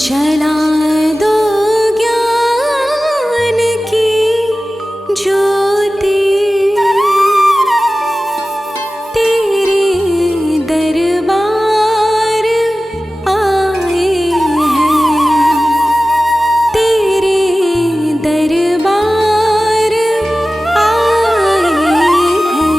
जला दो ज्ञान की ज्योति, तेरे दरबार आए हैं, तेरे दरबार आए हैं।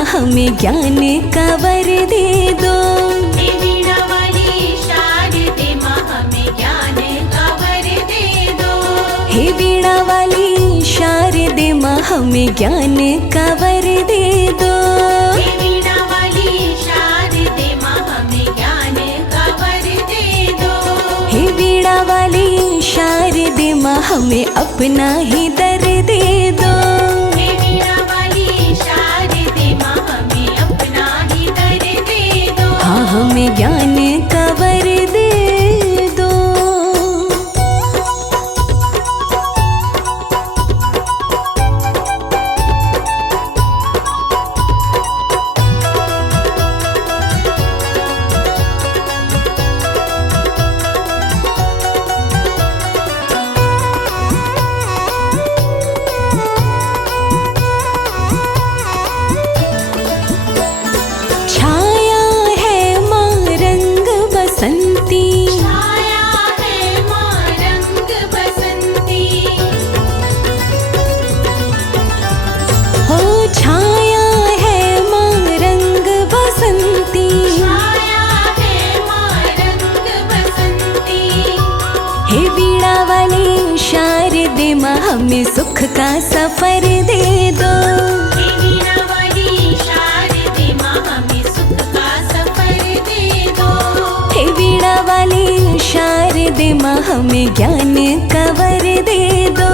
माँ हमें ज्ञान का वर दे दो। हे वीणा वाली शारदे माँ हमें ज्ञान का वर दे दो। हे वीणा वाली शारदे माँ हमें ज्ञान का वर दे दो। हे वीणा वाली शारदे माँ हमें ज्ञान का वर दे दो। हे वीणा वाली शारदे माँ हमें अपना ही दर दे दो। हे वीणा वाली शारदे माँ हमें अपना ही दर दे दो। हाँ हमें ज्ञान का वर दे दो। छाया है माँ रंग बसंती, छाया है माँ रंग बसंती। हो छाया है माँ रंग बसंती। छाया है माँ रंग बसंती। हे वीणा वाली शारदे माँ हमें सुख का सफर दे दो। हे वीणा वाली शारदे माँ हमें सुख का सफर दे दो। हे वीणा वाली शारदे माँ हमें ज्ञान का वर दे दो।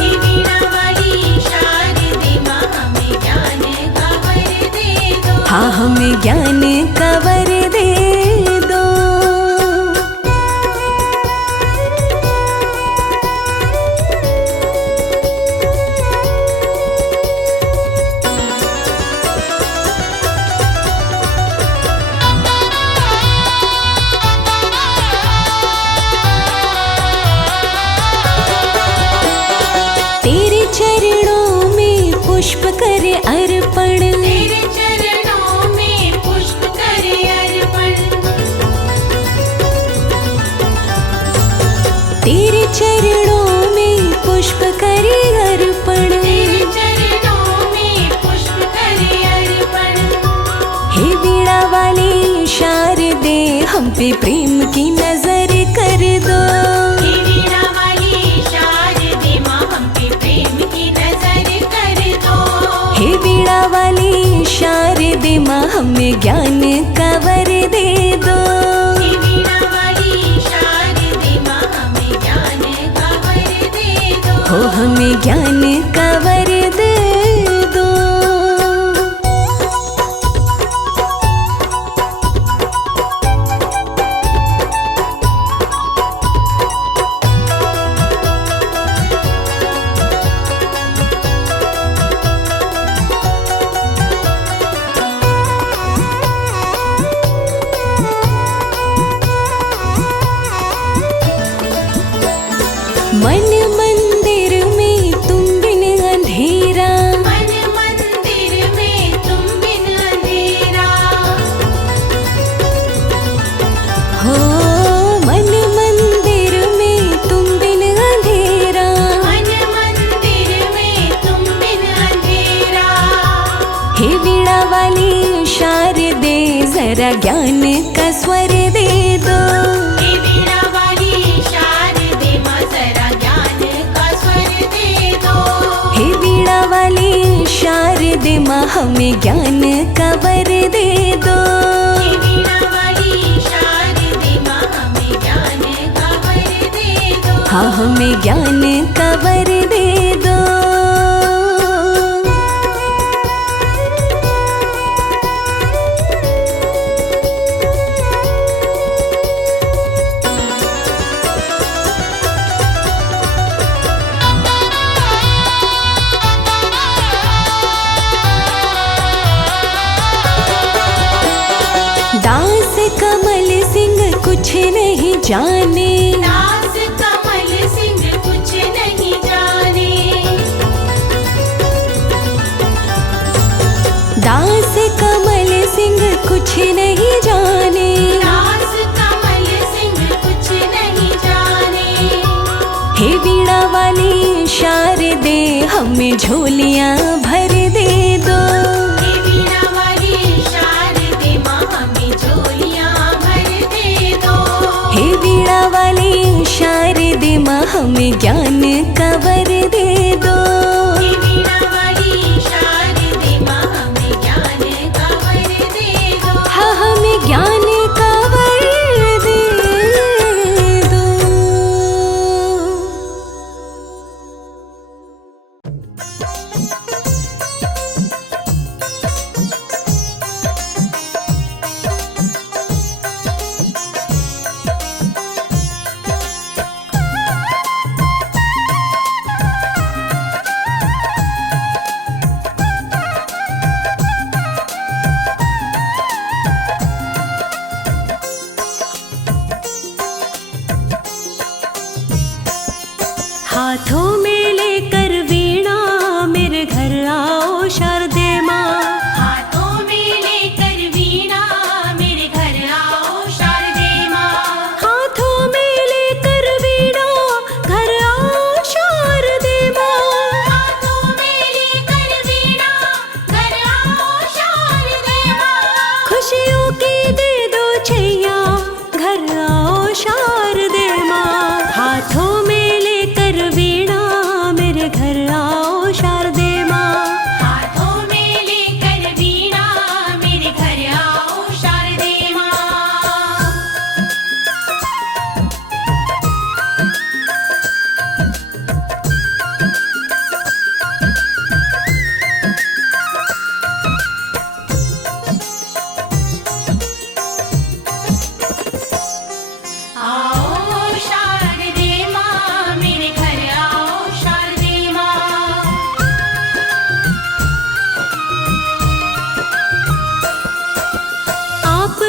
हे वीणा वाली शारदे माँ हमें ज्ञान का वर दे दो। हाँ हमें ज्ञान का वर दे दो। तेरे चरणों में पुष्प करे अर्पण। तेरे चरणों में पुष्प करे अर्पण। तेरे चरणों में पुष्प करे अर्पण। तेरे चरणों में पुष्प करे अर्पण। हे वीणा वाली शारदे हम पे प्रेम की नजर कर दो। हे वीणा वाली शारदे माँ हम पे प्रेम की नजर कर दो। हे वीणा वाली शारदे माँ हमें ज्ञान का वर दे दो। हे वीणा वाली शारदे माँ हमें ज्ञान का वर दे दो। हो हमें ज्ञान का वर दे दो। मन मंदिर में तुम बिन अंधेरा। मन मंदिर में तुम बिन अंधेरा। हो मन मंदिर में तुम बिन अंधेरा। मन मंदिर में तुम बिन अंधेरा। हे वीणा वाली शारदे जरा ज्ञान का स्वर दे दो। हे वीणा वाली शारदे माँ जरा ज्ञान का स्वर दे दो। हे वीणा वाली शारदे माँ हमें ज्ञान का वर दे दो। हे वीणा वाली शारदे माँ हमें ज्ञान का वर दे दो। हाँ हमें ज्ञान का वर दे दो। दास कमल सिंह कुछ नहीं जाने। दास कमल सिंह कुछ नहीं जाने। दास कमल सिंह कुछ नहीं जाने। दास कमल सिंह कुछ नहीं जाने। हे वीणा वाली शारदे हमें झोलियाँ भर दे दो। हे वीणा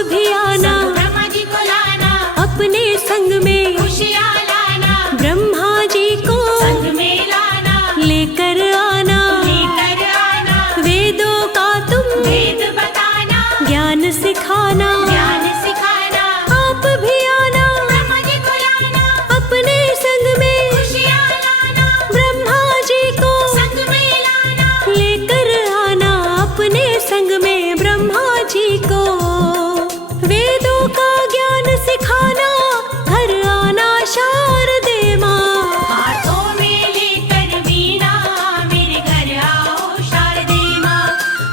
भी आना, ब्रह्मा जी को लाना, अपने संग में खुशियाँ लाना, ब्रह्मा जी को संग में लाना, लेकर आना। लेकर आना, वेदों का तुम वेद बताना, ज्ञान सिखाना। ज्ञान सिखाना, आप भी आना, ब्रह्मा जी को लाना, अपने संग में खुशियाँ लाना, ब्रह्मा जी को संग में लाना, लेकर आना। अपने संग में ब्रह्मा जी को वेदों का ज्ञान सिखाना। घर आना शारदे माँ, हाथों में लेकर वीणा, मेरे घर आओ शारदे माँ।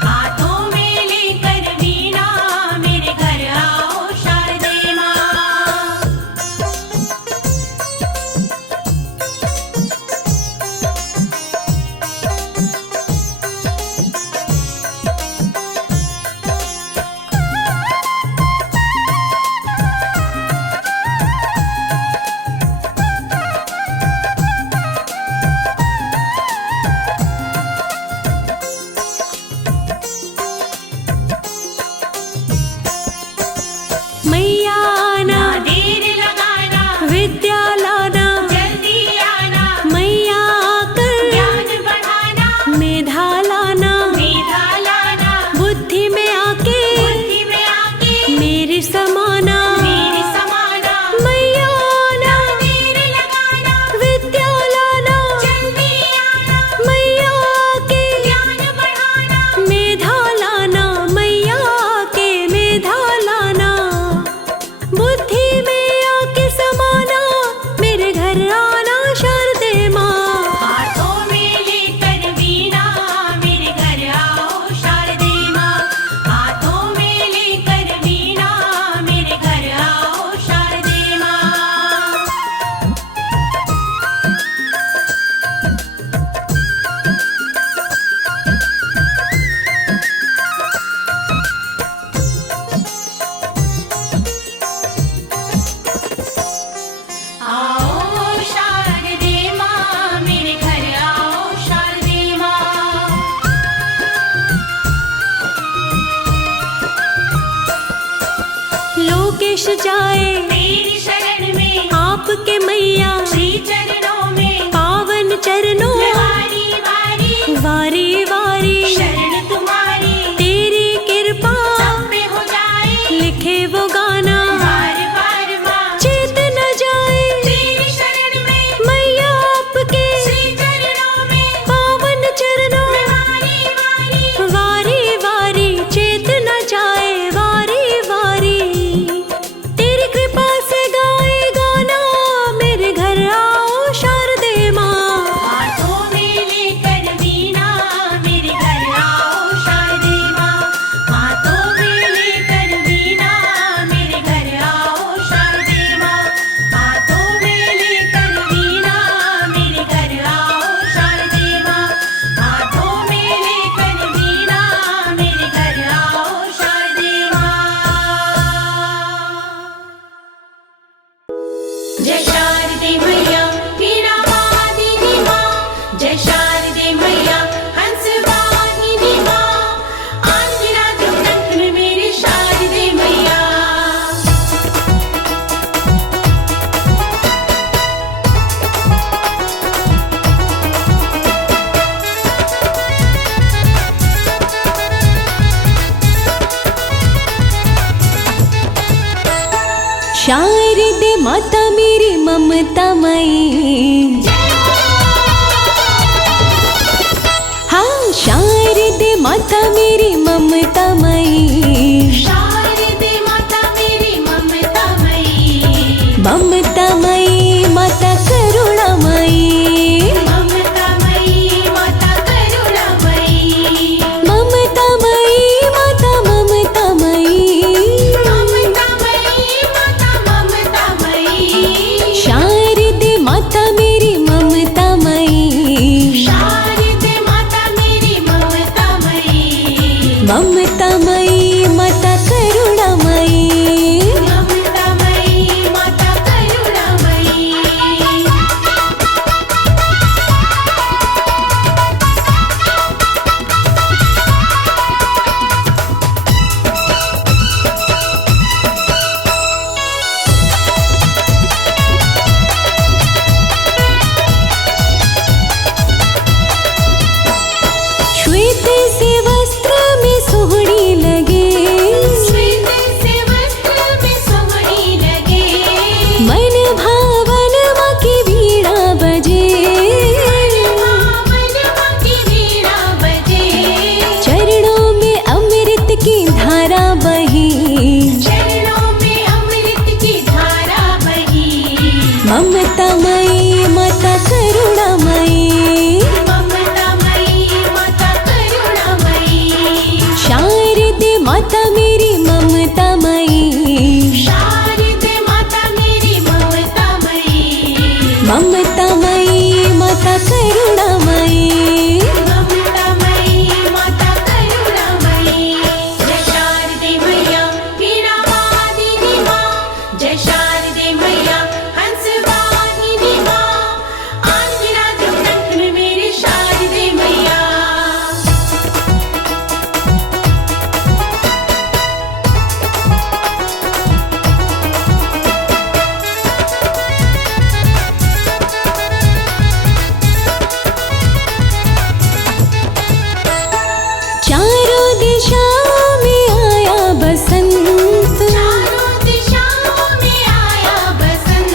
हाथों में लेकर वीणा, मेरे घर आओ शारदे माँ। मैया आना, ना देर लगाना, विद्या लाना। जल्दी आना, मैया आकर ज्ञान बढ़ाना, मेधा लाना। मेधा लाना, बुद्धि में आके बुद्धि में आके मेरे समाना। मेरे समाना। मैया आना, ना देर लगाना, विद्या लाना। जल्दी आना, मैया आके ज्ञान बढ़ाना, मेधा लाना। मैया आके मेधा लाना। बुद्धि में आके समाना। मेरे घर आना शारदे माँ, हाथों में लेकर वीणा, मेरे घर आओ शारदे माँ। हाथों में लेकर वीणा, मेरे घर आओ शारदे माँ। आओ शारदे माँ, मेरे घर आओ शारदे माँ। लोकेश जाए तेरी शरण में, आपके मैया। श्री चरणों में, पावन चरणों मैं वारी वारी वारी वारी शरण तुम्हारी। तेरी कृपा सब पे हो जाए, लिखे वो गाना। बार बार माँ, चेत न जाए तेरी शरण में, मैया आपके श्री चरणों में, पावन चरणों मैं वारी वारी वारी वारी चेत न जाए वारी वारी। तेरी कृपा से गाए गाना। मेरे घर आओ शारदे माँ, हाथों में लेकर वीणा, मेरे घर आओ शारदे माँ। हाथों में लेकर वीणा, मेरे घर आओ शारदे माँ। हाथों में लेकर वीणा, मेरे घर आओ शारदे माँ। हाथों में लेकर वीणा, मेरे घर आओ शारदे माँ। जय शारदे मैया वीणा वादिनी माँ। जय शारदे मैया हंस वाहिनी माँ। आंजना जो ग्रंथ में मेरी शारदे मैया। शारदे माता मेरी ममता मई। हाँ शारदे माता मेरी ममता मई। शारदे माता मेरी ममता मई। ममता मई माता करुणामयी। ममता मई माता करुणामयी। ममता मई माता ममता मई। ममता मई माता ममता मई। शारदे माता मेरी ममता मई। शारदे माता मेरी ममता मई। ममता मई माता करुणामयी। ममता मई माता करुणामयी। माता मेरी ममतामयी, शारदे माता मेरी ममतामयी, ममतामयी माता करुणामयी, ममतामयी माता करुणामयी। जय शारदे मैया वीणा वादिनी माँ, जय शारदे मैया हंस वाहिनी माँ, आंजना जो कंठ में मेरी शारदे मैया। चारों दिशाओं में आया बसंत, चारों दिशाओं में आया बसंत,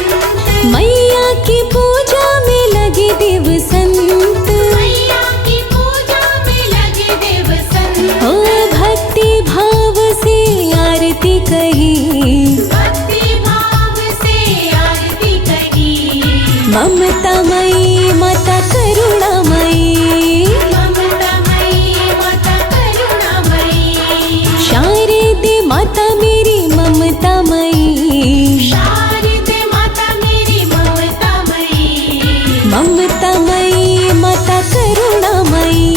मैया की पूजा में लगे देव संत, मैया की पूजा में लगे देव संत। ओ भक्ति भाव से आरती कही, भक्ति भाव से आरती कही, ममतामयी माता करुणामयी, ममतामयी माता करुणामयी। शारदे माता मेरी ममतामयी, शारदे माता मेरी ममतामयी, ममतामयी माता करुणामयी,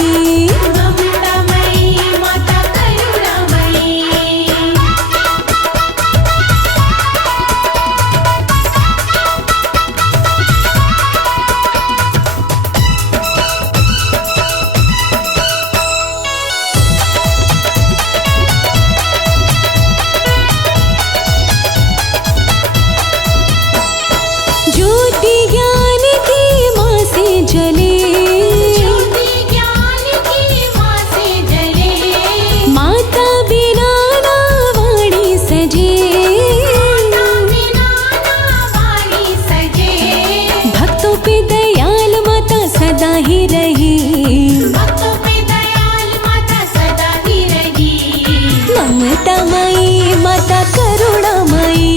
ममतामयी माता करुणामयी। ज्योति ज्ञान की माँ से जले, ज्योति ज्ञान की माँ से जले, माता बिना ना वाणी सजे, माता बिना ना वाणी सजे। भक्तों पे दयाल माता सदा ही रही, भक्तों पे दयाल माता सदा ही रही, ममतामयी माता करुणामयी,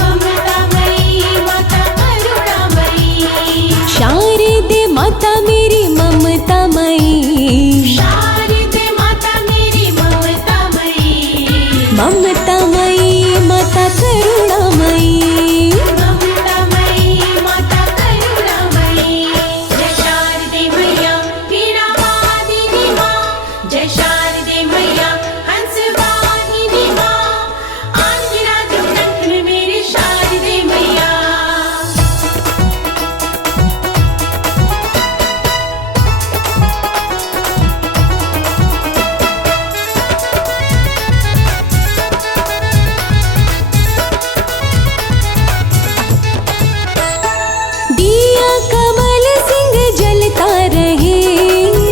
ममतामयी माता करुणामयी। शारदे माता मेरी ममतामयी, शारदे माता मेरी ममतामयी, ममतामयी माता करुणामयी, ममतामयी माता करुणामयी। जय शारदे मैया वीणा वादिनी माँ, जय शारदे मैया हंस वाहिनी माँ, आंजना जो कंठ में मेरी शारदे मैया। दिया कमल सिंह जलता रहे,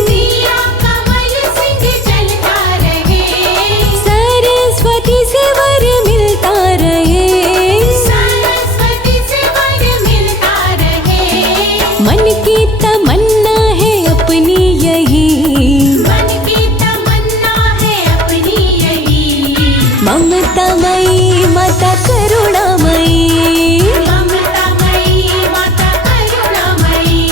दिया कमल सिंह जलता रहे, सरस्वती से वर मिलता रहे, सरस्वती से वर मिलता रहे। मन की तमन्ना है अपनी यही, मन की तमन्ना है अपनी यही, ममतामयी माता करुणामयी, ममतामयी माता करुणामयी।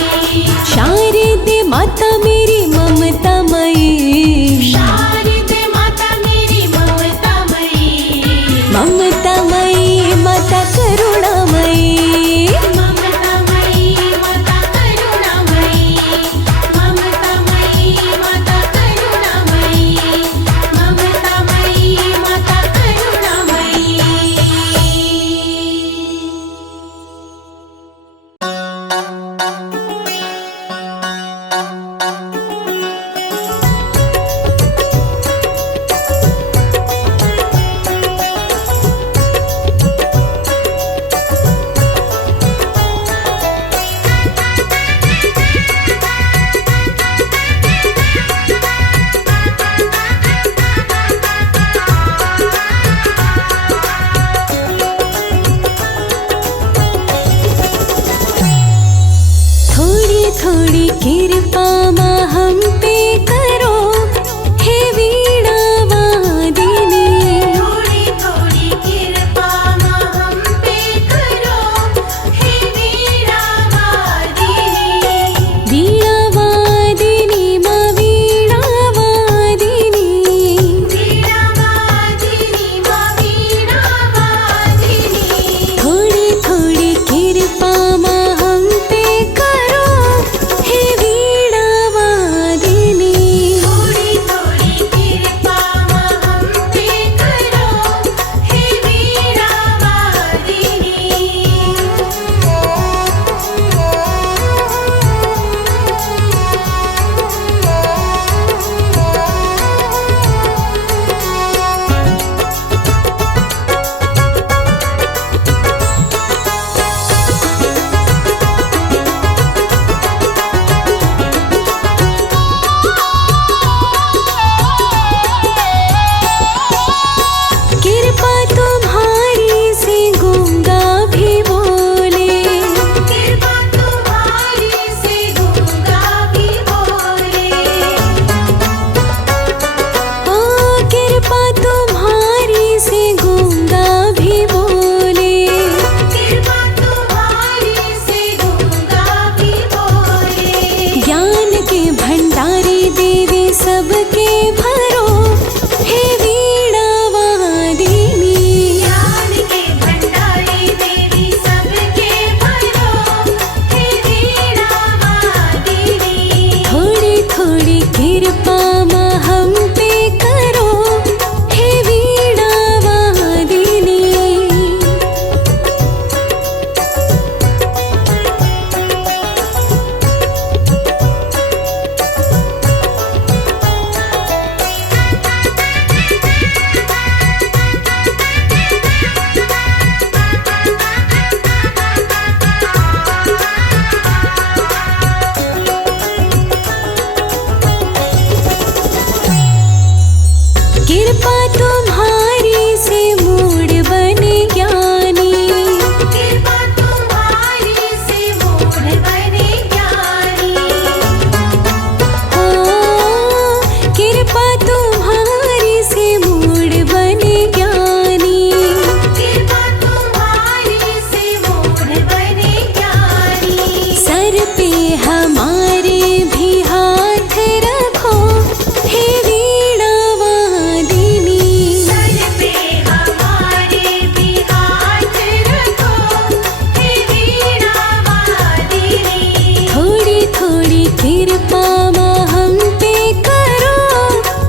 शारदे माता मेरी ममतामयी, शारदे माता मेरी ममतामयी, ममतामयी माता करुणामयी, ममतामयी माता करुणामयी, ममतामयी माता करुणामयी, ममतामयी माता करुणामयी। कृपा तुम्हारी से मूड बने ज्ञानी। कृपा तुम्हारी से मूड बने ज्ञानी। ओ कृपा तुम्हारी से मूड बने ज्ञानी। कृपा तुम्हारी से मूड बने ज्ञानी। सर पे हमारे भी हाथ रखो हे वीणा वादिनी। सर पे हमारे भी हाथ रखो हे वीणा वादिनी। थोड़ी थोड़ी कृपा माँ हम पे करो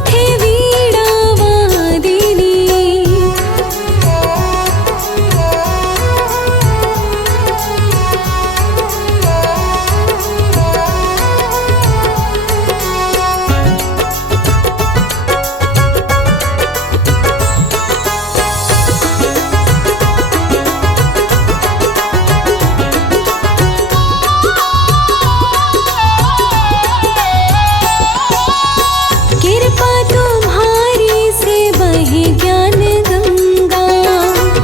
हे वीणा वादिनी। कृपा तुम्हारी से बहे ज्ञान गंगा।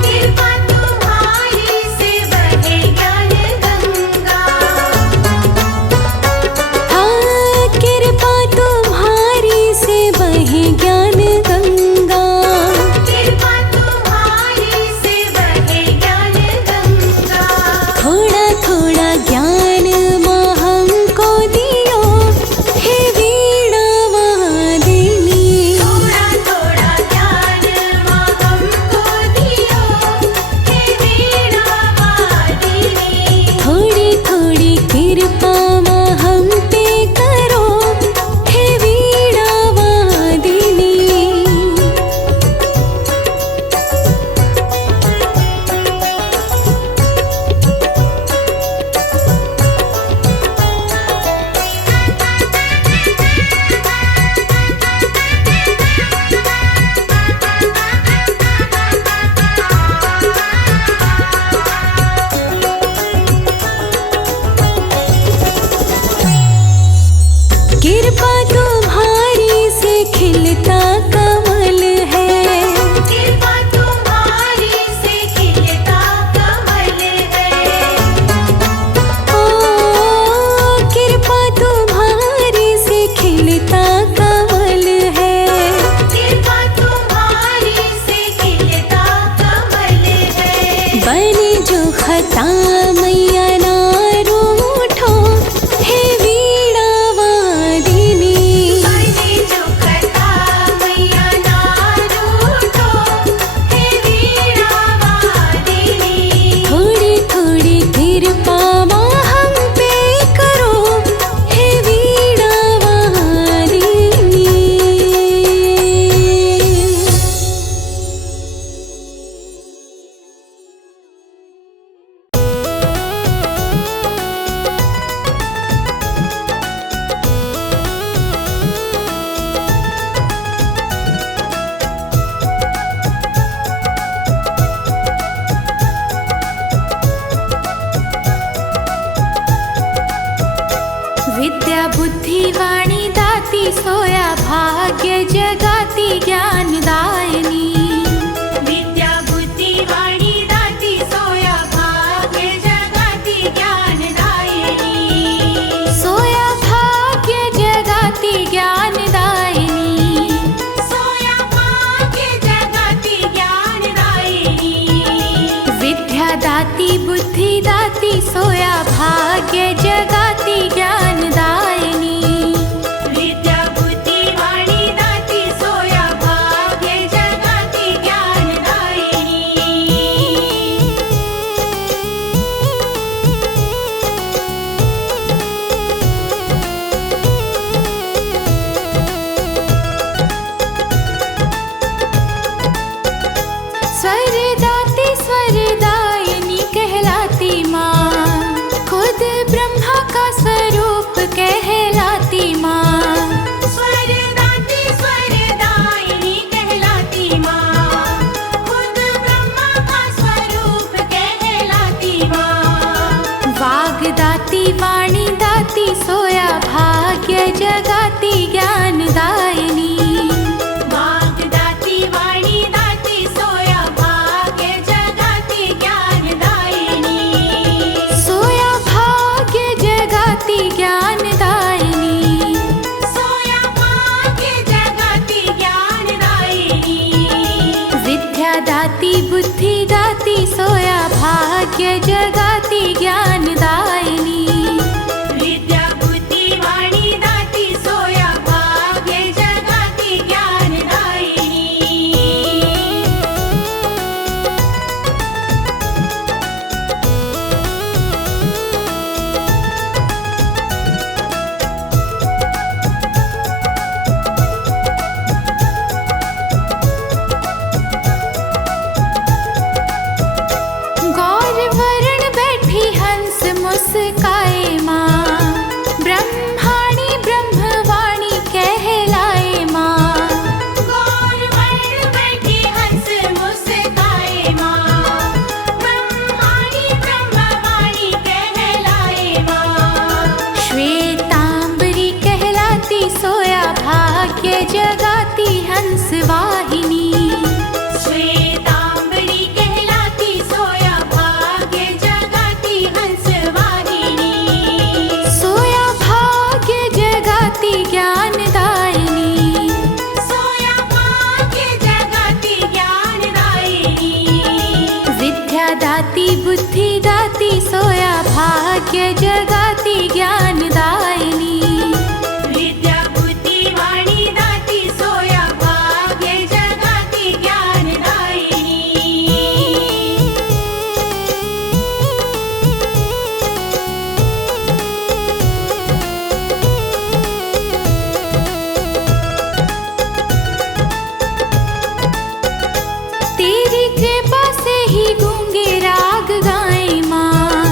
कृपा तुम्हारी से बहे ज्ञान गंगा। हाँ कृपा तुम्हारी से बहे ज्ञान गंगा। कृपा तुम्हारी से बहे ज्ञान गंगा। थोड़ा थोड़ा ज्ञान माँ हमको दियो हे वीणा वादिनी। थोड़ा थोड़ा ज्ञान माँ हमको दियो हे वीणा वादिनी। थोड़ी थोड़ी कृपा माँ हम पे करो हे वीणा वादिनी। कृपा तुम्हारी से खिलता कमल है। कृपा तुम्हारी से खिलता कमल है। ओ कृपा तुम्हारी से खिलता कमल है। कृपा तुम्हारी से खिलता कमल है। बने जो खता मैया ना रूठो हे वीणा वादिनी। बने जो खता मैया ना रूठो हे वीणा वादिनी। थोड़ी थोड़ी कृपा माँ हम पे करो हे वीणा वादिनी। विद्या बुद्धि वाणी दाती सोया भाग्य जगाती ज्ञानदायिनी। विद्या बुद्धि वाणी दाती सोया भाग्य जगाती ज्ञानदायिनी। सोया भाग्य जगाती ज्ञानदायिनी। सोया भाग्य जगाती ज्ञानदायिनी। विद्या दाती बुद्धि दाती सोया भाग्य जगाती ज्ञानदायिनी। विद्या बुद्धि वाणी दाती सोया भाग्य जगाती ज्ञानदायिनी। स्वरदाती स्वरदायिनी कहलाती माँ। खुद ब्रह्मा का स्वरूप कहलाती माँ। स्वरदाती स्वरदायिनी कहलाती माँ। खुद ब्रह्मा का स्वरूप कहलाती माँ। वाग्दाती वाणी दाती सोया भाग्य जगाती ज्ञानदायिनी। वाग्दाती बुद्धि दाती सोया भाग्य जगाती ज्ञानदायिनी। विद्या बुद्धि वाणी दाती सोया भाग्य जगाती ज्ञानदायिनी। गौर वरण बैठी हंस मुस्काए माँ, ब्रह्माणी ब्रह्मवाणी कहलाए माँ। गौर वर्ण बैठी हंस मुस्काए माँ, ब्रह्माणी ब्रह्मवाणी कहलाए माँ। श्वेतांबरी कहलाती सोया भाग्य जगाती हंस वाहिनी। श्वेतांबरी कहलाती सोया भाग्य जगाती हंस वाहिनी। सोया भाग्य जगाती ज्ञानदायिनी। सोया भाग्य जगाती ज्ञानदायिनी। विद्या दाती बुद्धि दाती सोया भाग्य जगाती ज्ञानदायिनी। विद्या बुद्धि वाणी दाती सोया भाग्य जगाती ज्ञानदायिनी। तेरी कृपा से ही गूंगे राग गाए माँ,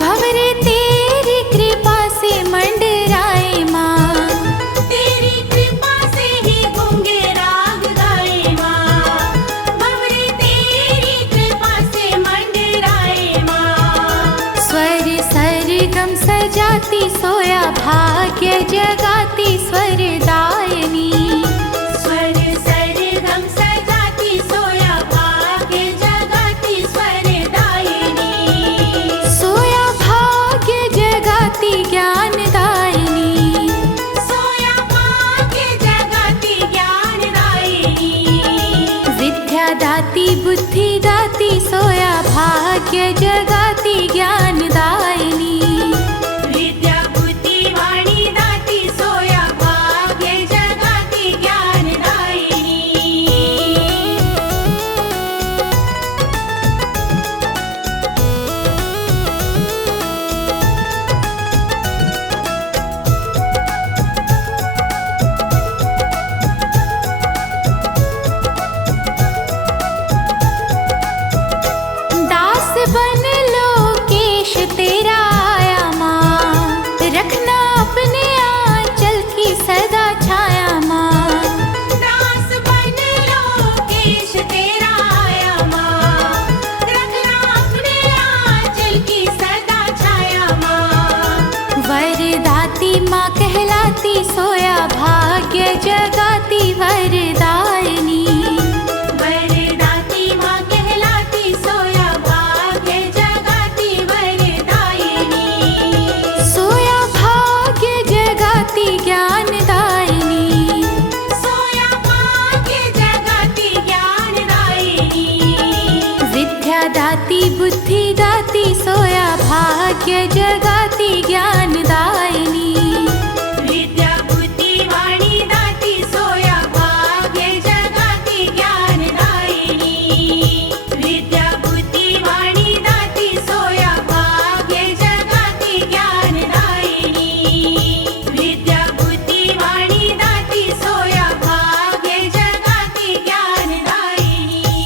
भंवरे तेरी कृपा से मंडराए माँ। तेरी कृपा से ही गूंगे राग गाए माँ, भंवरे तेरी कृपा से मंडराए माँ। स्वर सरगम सजाती सोया भाग्य जगाती स्वरदायिनी। स्वर सरगम सजाती सोया भाग्य जगाती स्वरदायिनी। सोया भाग्य जगाती ज्ञानदायिनी। सोया भाग्य जगाती ज्ञानदायिनी। विद्या दाती बुद्धि दाती सोया भाग्य जगाती ज्ञानदायिनी। विद्या बुद्धि वाणी दाती सोया भाग्य जगाती ज्ञानदायिनी। दास बन लोकेश तेरा आया माँ, रखना अपने आंचल की सदा छाया माँ। दास बन लोकेश तेरा आया माँ, रखना अपने आंचल की सदा छाया माँ। वरदाती माँ कहलाती सोया भाग्य जगाती वरदायिनी। वरदाती माँ कहलाती सोया भाग्य जगाती वरदायिनी। सोया भाग्य जगाती ज्ञानदायिनी। सोया भाग्य जगाती ज्ञानदायिनी। विद्या दाती बुद्धि दाती सोया भाग्य जगाती ज्ञानदायिनी। विद्या बुद्धि वाणी दाती सोया भाग्य जगाती ज्ञानदायिनी। विद्या बुद्धि वाणी दाती सोया भाग्य जगाती ज्ञानदायिनी। विद्या बुद्धि वाणी दाती सोया भाग्य जगाती ज्ञानदायिनी।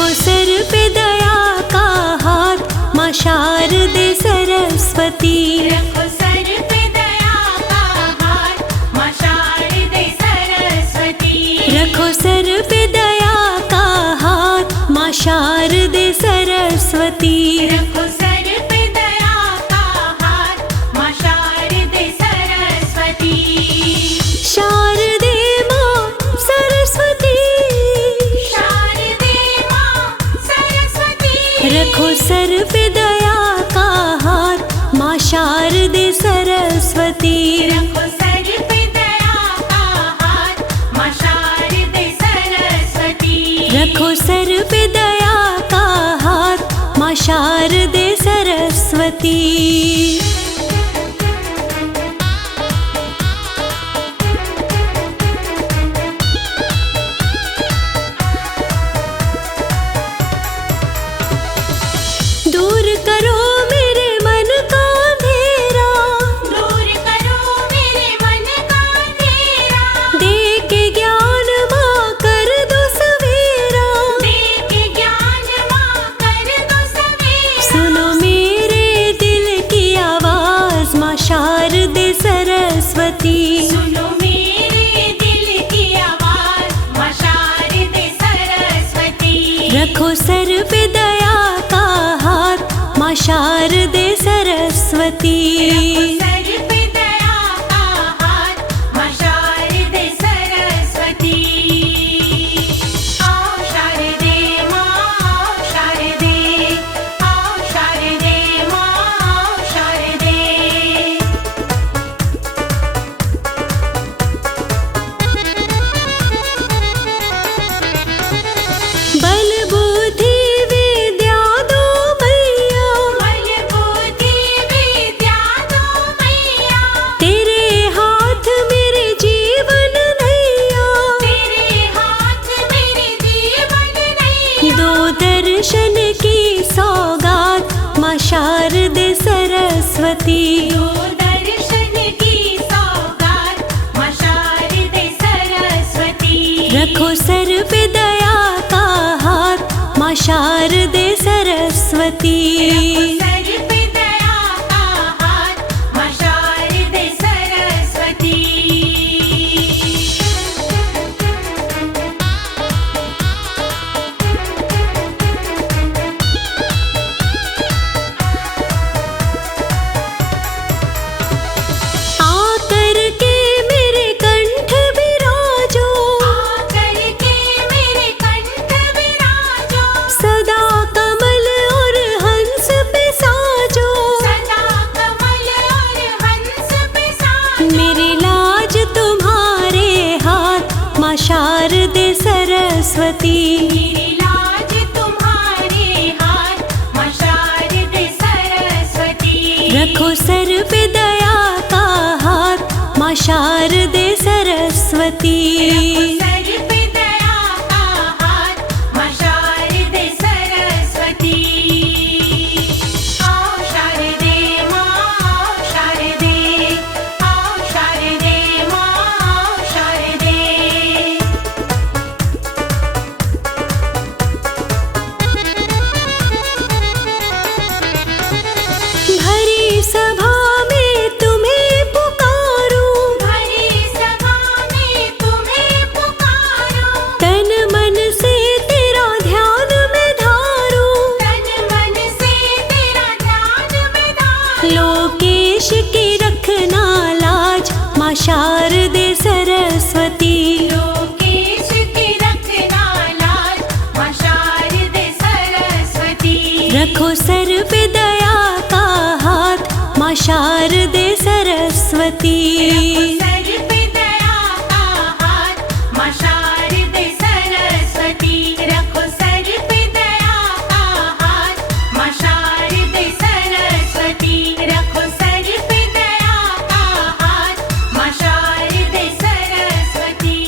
रखो सर पे दया का हाथ माँ शारदे सरस्वती। रखो सर पे दया का हाथ माँ शारदे सरस्वती। रखो सर पे दया का हाथ माँ शारदे सरस्वती। रखो सर पे दया का हाथ माँ शारदे सरस्वती। शारदे माँ सरस्वती। शारदे माँ सरस्वती। रखो सर पे दया का हाथ माँ शारदे सरस्वती। रखो सर पे दया का हाथ माँ शारदे सरस्वती। रखो सर पे दया का हाथ माँ शारदे सरस्वती। दूर करो मेरे मन का अंधेरा। दूर करो मेरे मन का अंधेरा। दे के ज्ञान माँ कर दो सवेरा। दे के ज्ञान माँ कर दो सवेरा। सुनो मेरे दिल की आवाज माँ शारदे सरस्वती। सुनो मेरे दिल की आवाज माँ शारदे सरस्वती। रखो सर पे दया का हाथ माँ शारदे सरस्वती। सर पे दया का हाथ माँ शारदे सरस्वती। आओ शारदे माँ आओ शारदे। आओ शारदे माँ आओ शारदे। बल बुद्धि विद्या दो मैया। बल बुद्धि विद्या दो मैया। तेरे हाथ मेरे जीवन नैया। तेरे हाथ मेरे जीवन नैया। दो दर्शन की सौगात माँ शारदे सरस्वती। दो दर्शन की सौगात माँ शारदे सरस्वती। रखो सर पे दया का हाथ माँ शारदे सरस्वती। सर पे दया का हाथ माँ शारदे सरस्वती। आकर के मेरे कंठ विराजो। आकर के मेरे कंठ विराजो। सदा कमल और हंस पे साजो। सदा कमल और हंस पे साजो। मेरी लाज तुम्हारे हाथ माँ शारदे सरस्वती। मेरी लाज तुम्हारे हाथ माँ शारदे सरस्वती। रखो सर पे दया का हाथ माँ शारदे सरस्वती। सर पे दया का हाथ माँ शारदे सरस्वती। आओ शारदे माँ आओ शारदे। आओ शारदे माँ आओ शारदे। भरी सभा में तुम्हें पुकारूं। भरी सभा में तुम्हें पुकारो। तन मन से तेरा ध्यान में धारूं। तन मन से तेरा ध्यान में धारो। लोकेश की रखना लाज माँ शारदे सरस्वती। लोकेश की रखना लाज माँ शारदे सरस्वती। रखो सर पे दया का हाथ माँ शारदे सरस्वती। सर पे दया का हाथ माँ शारदे सरस्वती। रखो सर पे दया का हाथ माँ शारदे सरस्वती। रखो सर पे दया का हाथ माँ शारदे सरस्वती।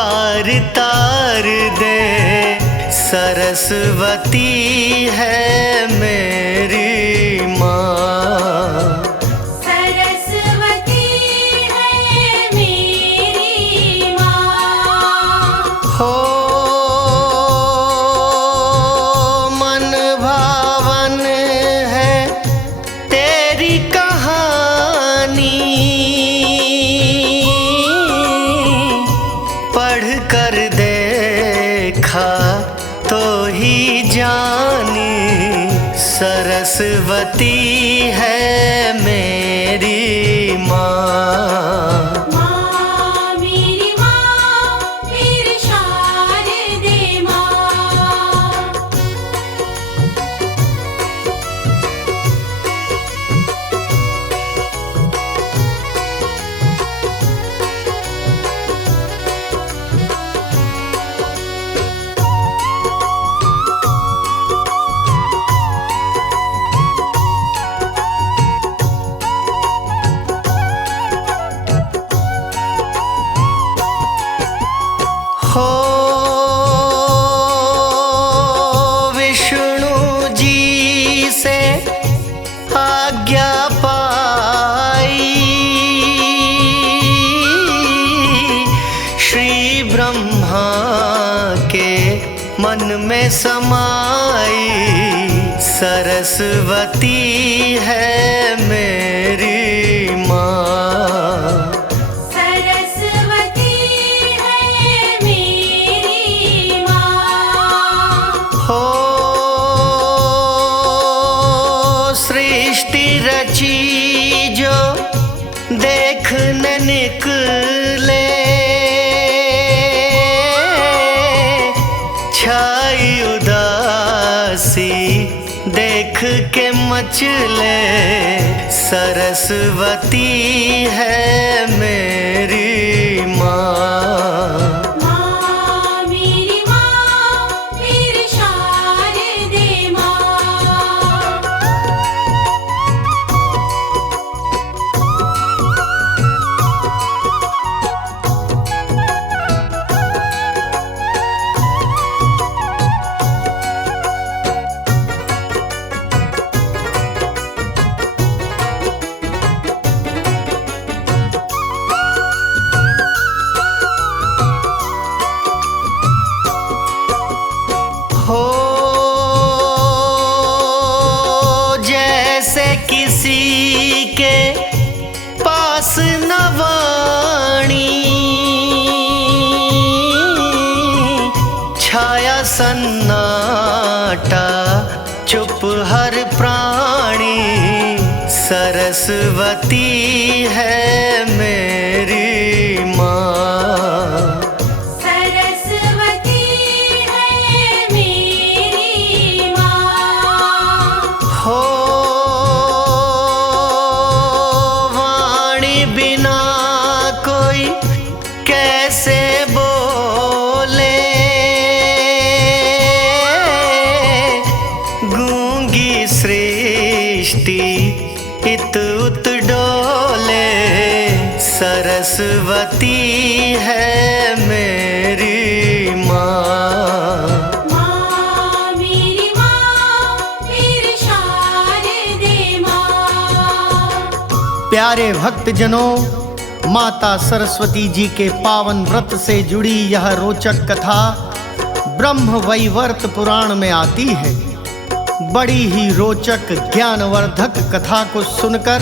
पार तार दे। सरस्वती है मेरी माँ, सरस्वती है मेरी माँ। हो मन भावन है तेरी कहानी, पढ़ कर देखा तो ही जानी। सरस्वती है मेरी माँ, माँ मेरी शारदे माँ। हो विष्णु जी से आज्ञा पाई, श्री ब्रह्मा के मन में समाई। सरस्वती है मेरी माँ, सरस्वती है मेरी माँ। हो सृष्टि रची जो देखने निकले, छाई उदासी देख के मचले। सरस्वती है मेरी माँ, माँ मेरी शारदे माँ। हो जैसे किसी के पास न वाणी, छाया सन्नाटा चुप हर प्राणी। सरस्वती है मेरी माँ, सरस्वती है मेरी माँ। हो वाणी बिना कोई कैसे बोले, गूंगी सृष्टि इत उत डोले। सरस्वती है मेरी माँ, माँ मेरी शारदे माँ। प्यारे भक्तजनों, माता सरस्वती जी के पावन व्रत से जुड़ी यह रोचक कथा ब्रह्म वैवर्त पुराण में आती है। बड़ी ही रोचक ज्ञानवर्धक कथा को सुनकर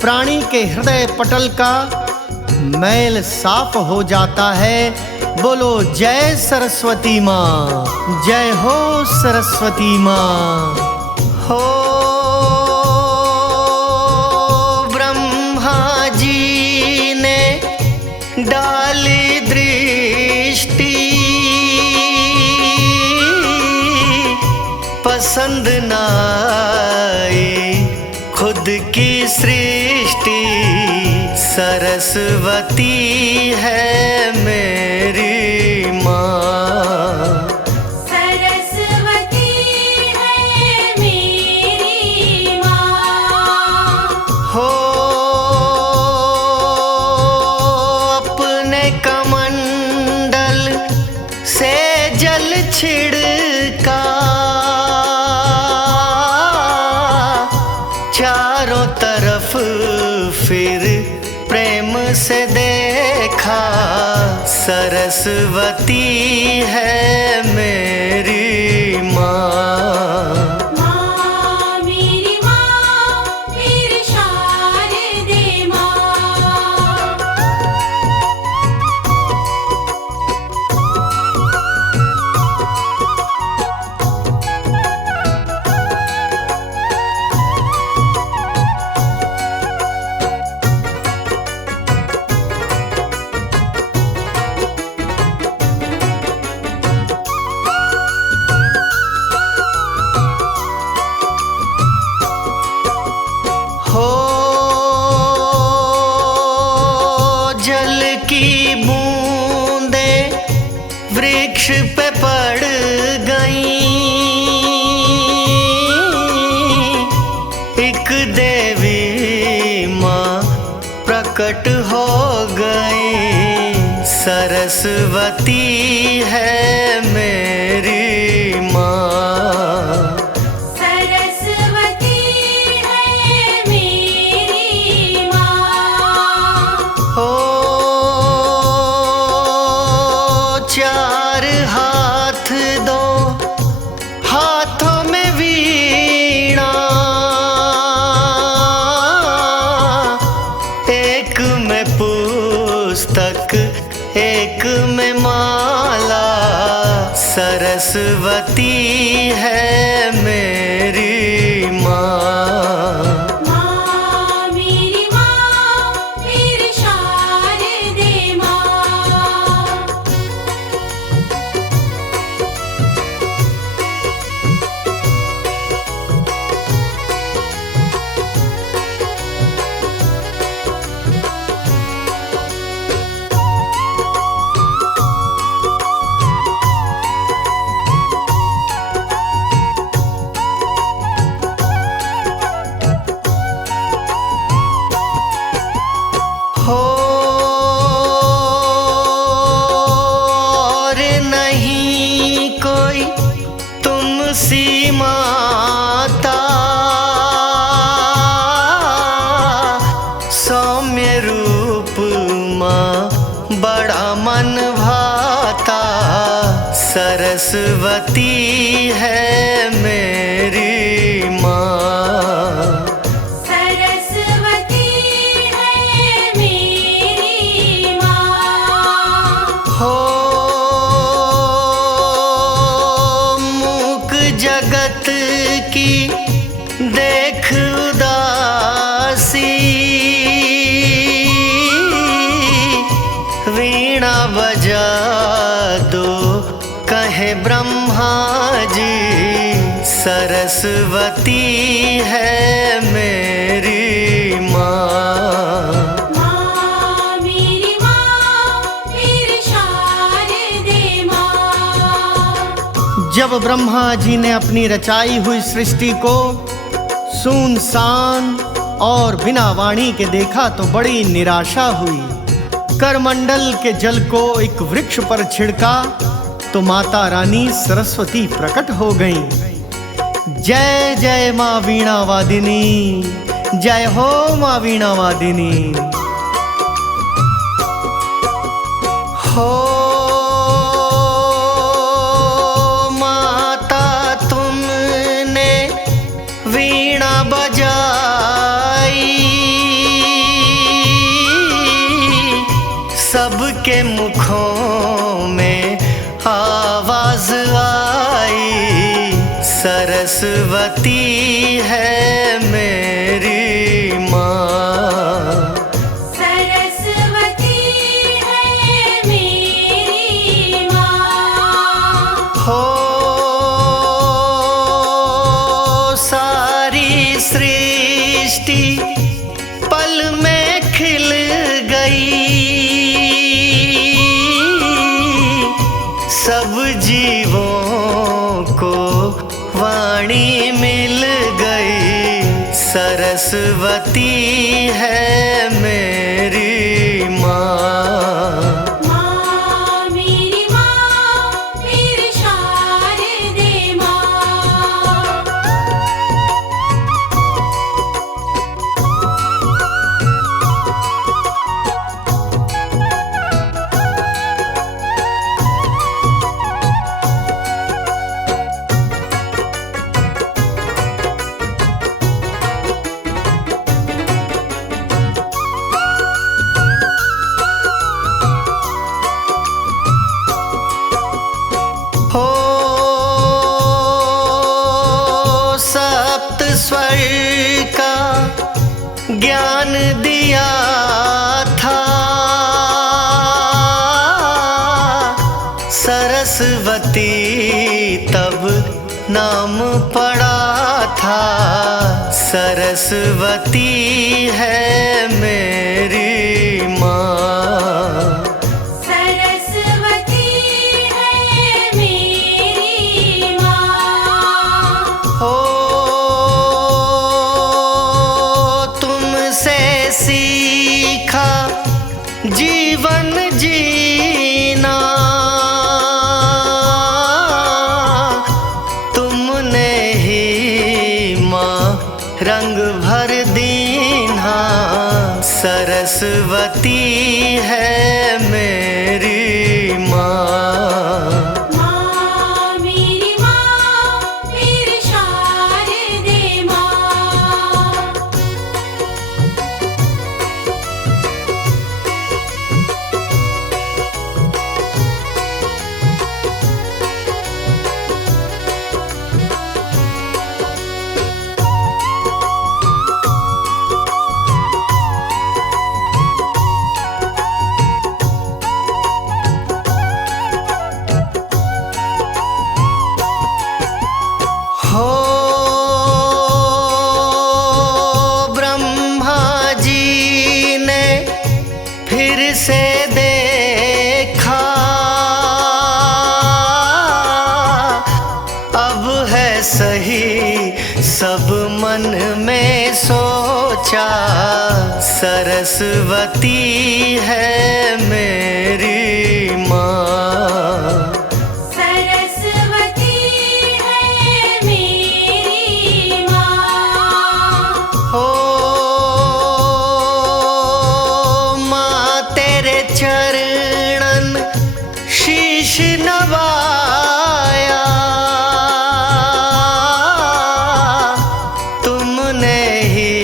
प्राणी के हृदय पटल का मैल साफ हो जाता है। बोलो जय सरस्वती माँ, जय हो सरस्वती माँ। हो ब्रह्मा जी ने डाली दृष्टि, पसंद न आई खुद की सृष्टि। सरस्वती है मेरी माँ, सरस्वती है मेरी माँ। हो अपने कमंडल छिड़का, चारों तरफ फिर प्रेम से देखा, सरस्वती है मेरी माँ। माँ मेरी शारदे माँ। हो जल की बूंदे वृक्ष पे पड़ गई, एक देवी माँ प्रकट हो गई, सरस्वती है मेरी माँ। सरस्वती है मेरी माँ। हो चार हाथ दो हाथों में वीणा, एक में पुस्तक एक में माला, सरस्वती है मेरी माँ। माँ मेरी शारदे माँ। हो और नहीं कोई तुमसी माता, सौम्य रूप माँ बड़ा मन भाता, सरस्वती है मेरी माँ। सरस्वती है मेरी माँ। हो मूक जगत की देख उदासी, वीणा बजा दो कहे ब्रह्मा जी, सरस्वती है मेरी माँ। माँ मेरी शारदे माँ। जब ब्रह्मा जी ने अपनी रचाई हुई सृष्टि को सुनसान और बिना वाणी के देखा तो बड़ी निराशा हुई। करमंडल के जल को एक वृक्ष पर छिड़का तो माता रानी सरस्वती प्रकट हो गईं। जय जय माँ वीणा वादिनी, जय हो माँ वीणा वादिनी। हो माता तुमने वीणा बजाई, सबके मुखों में आवाज आई, सरस्वती है मेरी माँ। सरस्वती है मेरी माँ। हो सारी सृष्टि पल में खिल गई, सब जीवों को वाणी मिल गई, सरस्वती है मेरी माँ। माँ मेरी शारदे स्वर का ज्ञान दिया था, सरस्वती तब नाम पड़ा था। सरस्वती है मेरी माँ, सरस्वती है मेरी माँ। हो तुमसे सीखा जीवन जीना, तुमने ही माँ रंग भर दीना। सरस्वती है मेरी माँ, माँ मेरी शारदे माँ। हो ब्रह्मा जी ने फिर से देखा, अब है सही सब मन में सोचा। सरस्वती है मेरी माँ, सरस्वती है मेरी माँ। हो माँ तेरे चरणन शीश नवाया, तुमने ही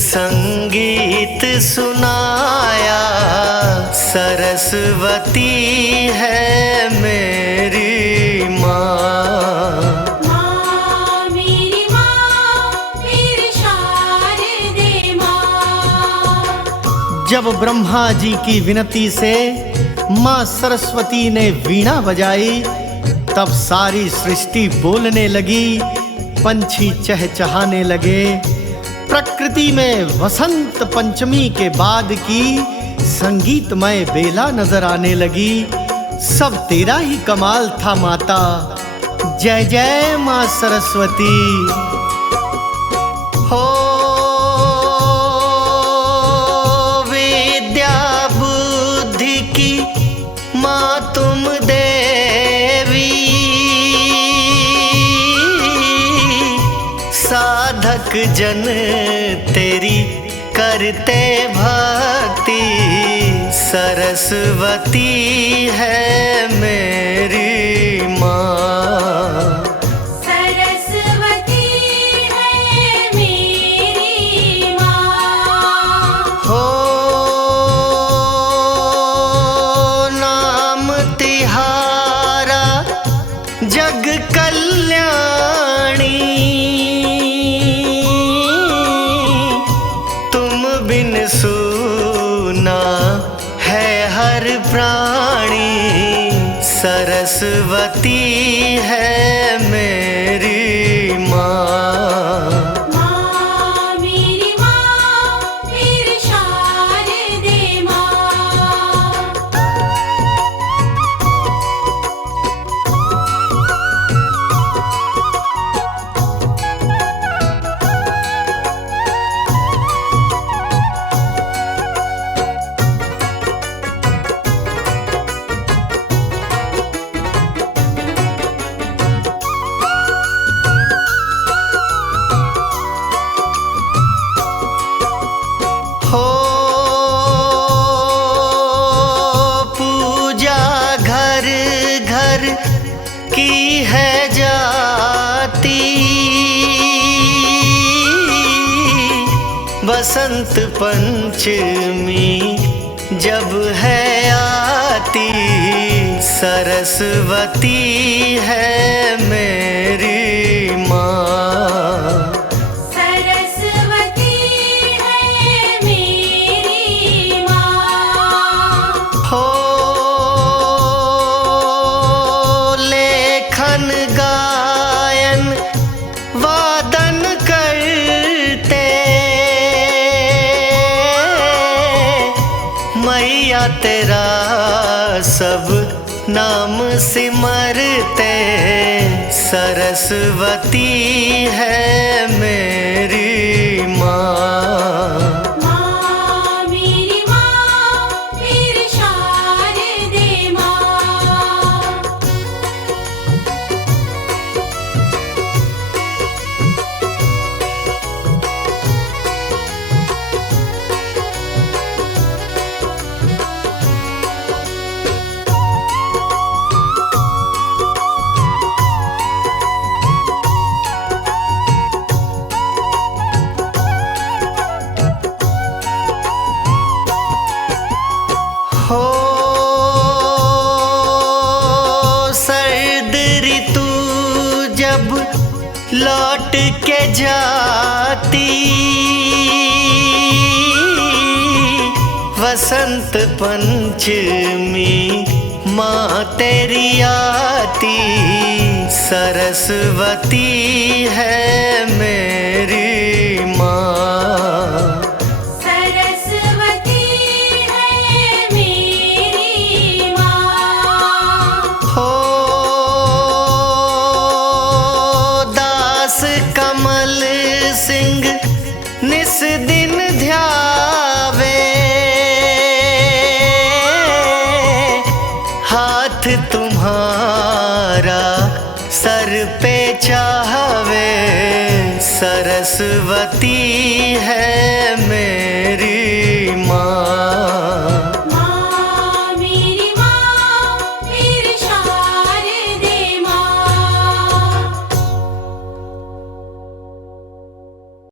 संगीत सुनाया। सरस्वती है मेरी माँ, माँ मेरी शारदे माँ। जब ब्रह्मा जी की विनती से माँ सरस्वती ने वीणा बजाई, तब सारी सृष्टि बोलने लगी, पंछी चहचहाने लगे। प्रकृति में वसंत पंचमी के बाद की संगीतमय बेला नजर आने लगी। सब तेरा ही कमाल था माता, जय जय माँ सरस्वती। हो विद्या बुद्धि की माँ तुम देवी, साधक जन तेरी करते भक्ति। सरस्वती है मेरी माँ, सरस्वती है मेरी माँ। हो नाम तिहारा जग कल्याणी, तुम बिन सूना है हर प्राणी। सरस्वती है मेरी माँ, माँ मेरी शारदे माँ। हो पूजा घर घर की है जाती, बसंत पंचमी जब है आती। सरस्वती है मेरी माँ, भजन गायन वादन करते, मैया तेरा सब नाम सिमरते, सरस्वती है मेरी माँ। माँ मेरी शारदे माँ। हो सर्द ऋतु जब लौट के जाती, वसंत पंचमी माँ तेरी आती, सरस्वती है मेरी माँ। सरस्वती है मेरी माँ। हो दास कमल सिंह निस दिन ध्यावे, हाथ तुम्हारा सर पे चाहवे, सरस्वती है